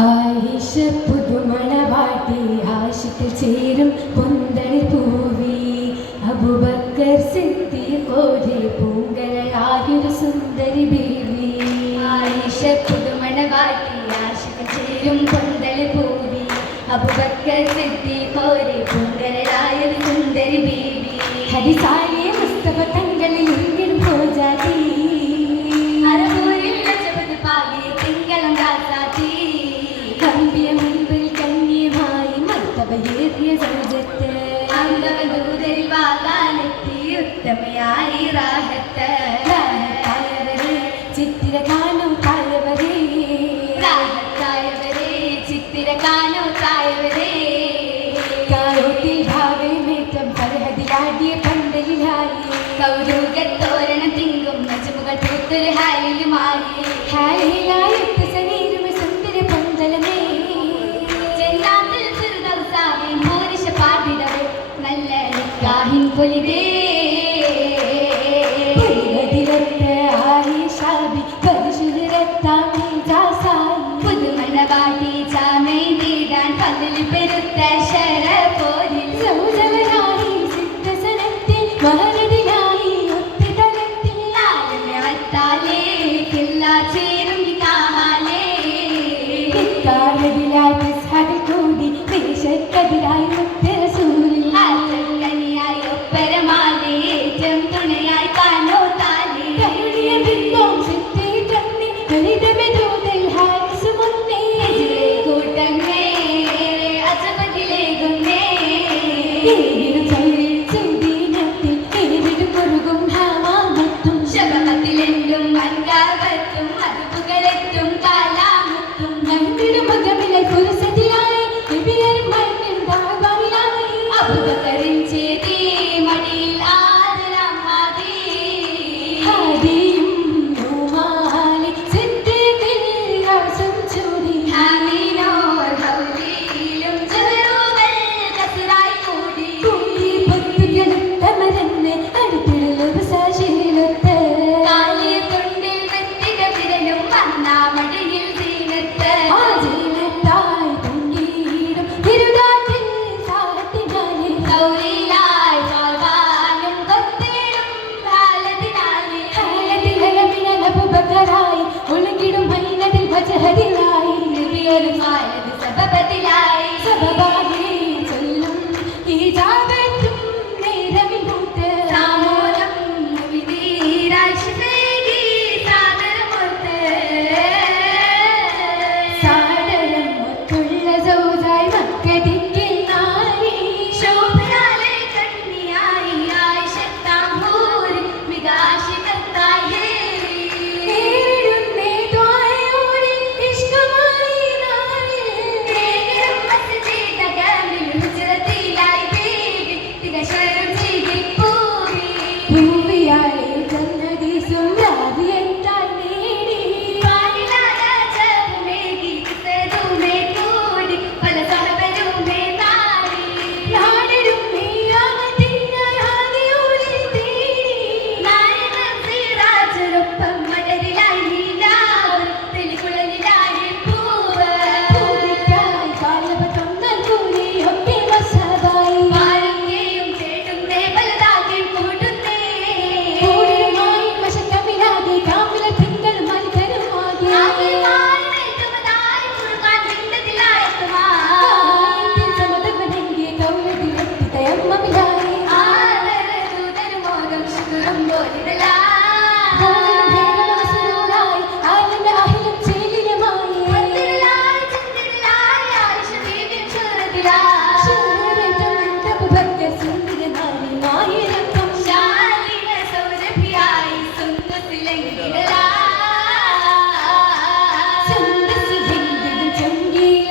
ആയിഷ പുതുമണവാട്ടി ആശിക്കിൽ ചേരും പൊന്തളി പൂവി അബുബക്കർ സിദ്ധി കോഴി പൂങ്ക you. holiday.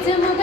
요즘은